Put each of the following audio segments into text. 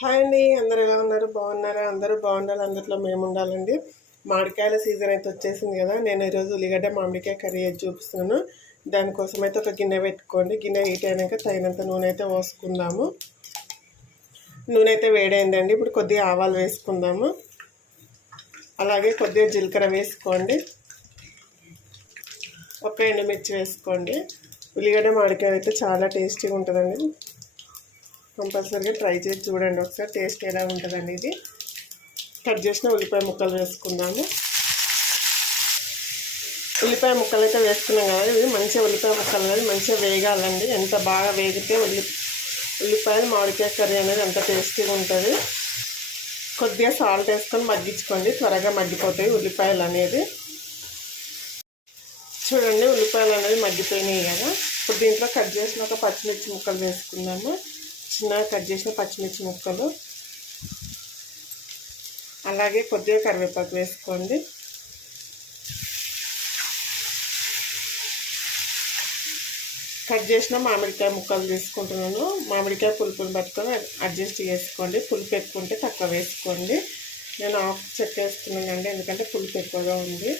Hi అండి, అందరు ఎలా ఉన్నారు? బాగున్నారా? అందరూ బాగుండాలి, అందరిలో మేము ఉండాలండి. మామిడికాయల సీజన్ అయితే వచ్చేసింది కదా. నేను ఈరోజు ఉల్లిగడ్డ మామిడికాయ కర్రీ అయితే చూపిస్తున్నాను. దానికోసం అయితే ఒక గిన్నె పెట్టుకోండి. గిన్నె హీట్ అయినాక తగినంత నూనె అయితే పోసుకుందాము. నూనె అయితే వేడైందండి. ఇప్పుడు కొద్దిగా ఆవాలు వేసుకుందాము. అలాగే కొద్దిగా జీలకర్ర వేసుకోండి. ఒక ఎండుమిర్చి వేసుకోండి. ఉల్లిగడ్డ మామిడికాయ అయితే చాలా టేస్టీగా ఉంటుందండి. కంపల్సరీగా ట్రై చేసి చూడండి ఒకసారి, టేస్ట్ ఎలా ఉంటుందండి. ఇది కట్ చేసిన ఉల్లిపాయ ముక్కలు వేసుకుందాము. ఉల్లిపాయ ముక్కలు అయితే వేసుకున్నాం కదా, ఇది మంచిగా ఉల్లిపాయ ముక్కలు అనేది మంచిగా వేగాలండి. ఎంత బాగా వేగితే ఉల్లిపాయలు మామిడికాయ కర్రీ అనేది అంత టేస్టీగా ఉంటుంది. కొద్దిగా సాల్ట్ వేసుకొని మగ్గించుకోండి, త్వరగా మగ్గిపోతాయి ఉల్లిపాయలు అనేది. చూడండి, ఉల్లిపాయలు అనేది మగ్గిపోయినాయి కదా. ఇప్పుడు దీంట్లో కట్ చేసిన ఒక పచ్చిమిర్చి ముక్కలు వేసుకుందాము. చిన్నగా కట్ చేసిన పచ్చిమిర్చి ముక్కలు, అలాగే కొద్దిగా కరివేపాకు వేసుకోండి. కట్ చేసిన మామిడికాయ ముక్కలు తీసుకుంటున్నాను. మామిడికాయ పులుపుని పట్టుకొని అడ్జస్ట్ చేసుకోండి. పులుపు ఎక్కువ ఉంటే తక్కువ వేసుకోండి. నేను హాఫ్ చెక్క వేస్తున్నానండి, ఎందుకంటే పులుపు ఎక్కువగా ఉంది.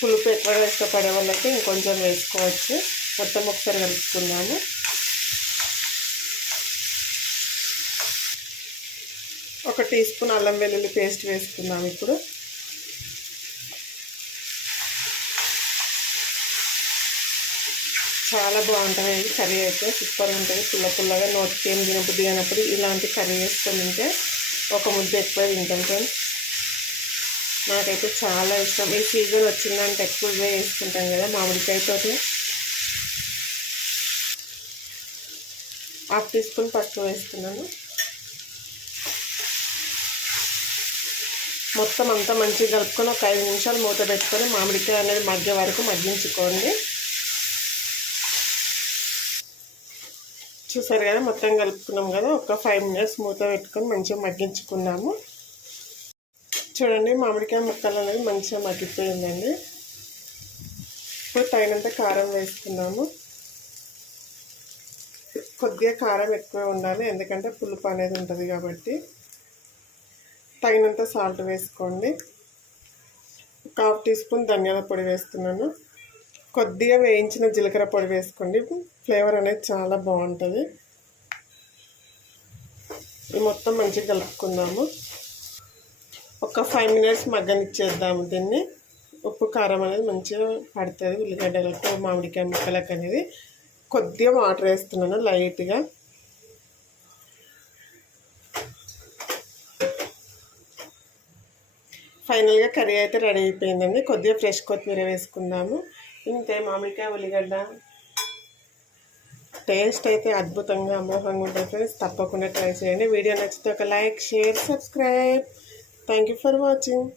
పులుపు ఎక్కువగా ఇష్టపడే వాళ్ళకి ఇంకొంచెం వేసుకోవచ్చు. మొత్తం ఒకసారి కలుపుకుందాము. ఒక టీ స్పూన్ అల్లం వెల్లుల్లి పేస్ట్ వేసుకుందాం. ఇప్పుడు చాలా బాగుంటుంది ఈ కర్రీ అయితే, సూపర్గా ఉంటుంది. పుల్లగా నోటికి ఏం తినబుద్ధి అయినప్పుడు ఇలాంటి కర్రీ వేసుకొని తింటే ఒక ముద్ద ఎక్కువ తింటాం ఫ్రెండ్స్. నాకైతే చాలా ఇష్టం. ఈ సీజన్ వచ్చిందంటే ఎక్కువగా వేసుకుంటాం కదా మామిడికాయతోటి. హాఫ్ టీ స్పూన్ పసుపు వేస్తున్నాను. మొత్తం అంతా మంచిగా కలుపుకొని ఒక 5 నిమిషాలు మూత పెట్టుకొని మామిడికాయ అనేది మధ్య వరకు మగ్గించుకోండి. చూసారు కదా, మొత్తం కలుపుకున్నాం కదా. ఒక 5 మినిట్స్ మూత పెట్టుకొని మంచిగా మగ్గించుకున్నాము. చూడండి, మామిడికాయ ముక్కలు అనేది మంచిగా మగ్గిపోయిందండి. ఇప్పుడు తగినంత కారం వేసుకున్నాము. కొద్దిగా కారం ఎక్కువ ఉండాలి, ఎందుకంటే పులుపు అనేది ఉంటుంది కాబట్టి. తగినంత సాల్ట్ వేసుకోండి. ఒక హాఫ్ టీ స్పూన్ ధనియాల పొడి వేస్తున్నాను. కొద్దిగా వేయించిన జీలకర్ర పొడి వేసుకోండి, ఫ్లేవర్ అనేది చాలా బాగుంటుంది. ఇది మొత్తం మంచిగా కలుపుకుందాము. ఒక 5 మినిట్స్ మగ్గనిచ్చేద్దాము దీన్ని. ఉప్పు కారం అనేది మంచిగా పడుతుంది ఉల్లిగడ్డలకు మామిడికాయ ముక్కలకు అనేది. కొద్దిగా వాటర్ వేస్తున్నాను లైట్గా. ఫైనల్గా కర్రీ అయితే రెడీ అయిపోయిందండి. కొద్దిగా ఫ్రెష్ కొత్తిమీర వేసుకుందాము. ఇంతే, మామిడికాయ ఉల్లిగడ్డ టేస్ట్ అయితే అద్భుతంగా అమోఘంగా ఉంటుంది ఫ్రెండ్స్. తప్పకుండా ట్రై చేయండి. వీడియో నచ్చితే ఒక like, share, subscribe. Thank you for watching.